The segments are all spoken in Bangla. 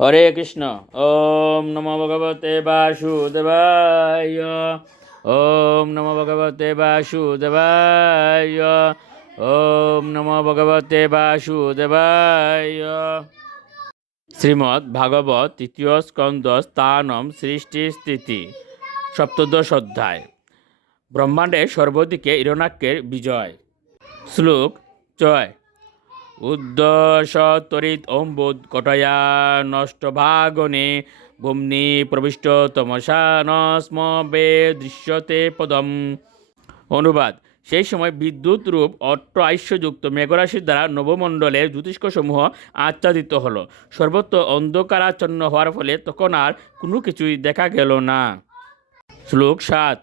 হরে কৃষ্ণ। ওম নম ভগবতে বাসুদেবায়। ওম নম ভগবতে বাসুদেবায়। ওম নম ভগবতে বাসুদেবায়। শ্রীমদ্ ভাগবত তৃতীয় স্কন্দ স্থানম সৃষ্টি স্থিতি, সপ্তদশ অধ্যায়। ব্রহ্মাণ্ডের সর্বদিকে ইরণাক্যের বিজয়। শ্লোক জয় উদ্দশতরিত অম্বুদ কটয়া নষ্ট ভাগনে, ভূমনি প্রবিষ্ট তমসা নস্ম দৃশ্যতে পদম। অনুবাদ, সেই সময় বিদ্যুৎ রূপ অট্ট আইস্যযুক্ত মেঘরাশির দ্বারা নবমণ্ডলের জ্যোতিষ্কসমূহ আচ্ছাদিত হলো। সর্বত্র অন্ধকারাচ্ছন্ন হওয়ার ফলে তখন আর কোনো কিছুই দেখা গেল না। শ্লোক সাত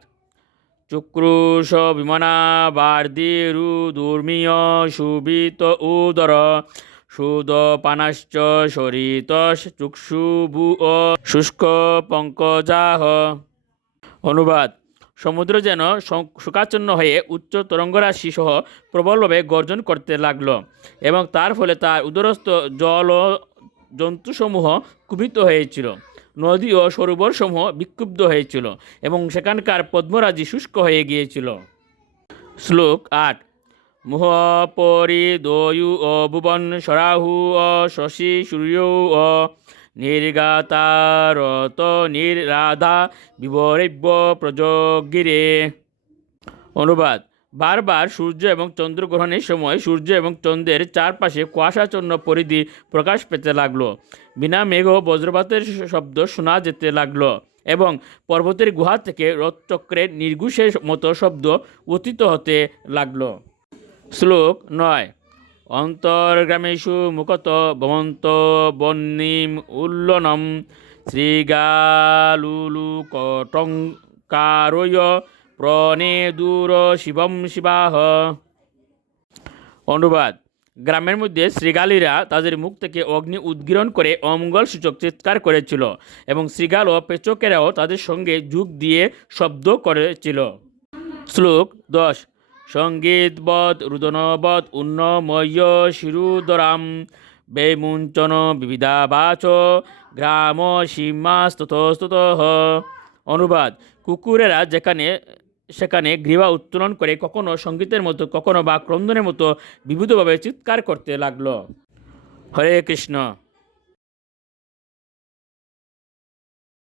চক্রুষ বিমনা বার্দিরু দুর্মিয় সুবিত উদর। সুদ সুদপানাশ্চ শরিত চক্ষুভু ও শুষ্ক পঙ্কজাহ। অনুবাদ, সমুদ্র যেন শোকাচ্ছন্ন হয়ে উচ্চ তরঙ্গরাশি সহ প্রবলভাবে গর্জন করতে লাগল এবং তার ফলে তার উদরস্থ জল জন্তুসমূহ কুপিত হয়েছিল। নদী ও সরোবরসমূহ বিক্ষুব্ধ হয়েছিল এবং সেখানকার পদ্মরাজি শুষ্ক হয়ে গিয়েছিল। শ্লোক আট। মুহ পরিদয়ু ও ভুবন সরাহু অ শশী সূর্য অ নির্গাতারত নিরাধা বিবরেব্য প্রযোগিরে। অনুবাদ। বারবার সূর্য এবং চন্দ্রগ্রহণের সময় সূর্য এবং চন্দ্রের চারপাশে কুয়াশাচ্ছন্ন পরিধি প্রকাশ পেতে লাগল। বিনা মেঘ বজ্রপাতের শব্দ শোনা যেতে লাগল এবং পর্বতের গুহা থেকে রথচক্রের নির্ঘুষের মতো শব্দ অতীত হতে লাগল। শ্লোক নয়। অন্তর্গ্রামেষু মুখত ভবন্ত বন্যিম উল্লনম শ্রীগালুলুকটঙ্কারয় প্রণে দূর শিবম শিবাহ অনুবাদ গ্রামের মধ্যে শ্রীগালীরা তাদের মুখ থেকে অগ্নি উদ্গীরণ করে অমঙ্গল সূচক চিৎকার করেছিল এবং শ্রীগাল ও পেচকেরাও তাদের সঙ্গে যুগ দিয়ে শব্দ করেছিল। শ্লোক দশ। সঙ্গীতবৎ রুদনবৎ উন্নময়, শিরুদরাম, বেমুঞ্চন বিবিধাবাচ গ্রাম সীমা সীমাস্তত অনুবাদ। কুকুরেরা যেখানে সেখানে গ্রীবা উত্তোলন করে কখনো সঙ্গীতের মতো, কখনো বা ক্রন্দনের মতো বিভূতভাবে চিৎকার করতে লাগল। হরে কৃষ্ণ।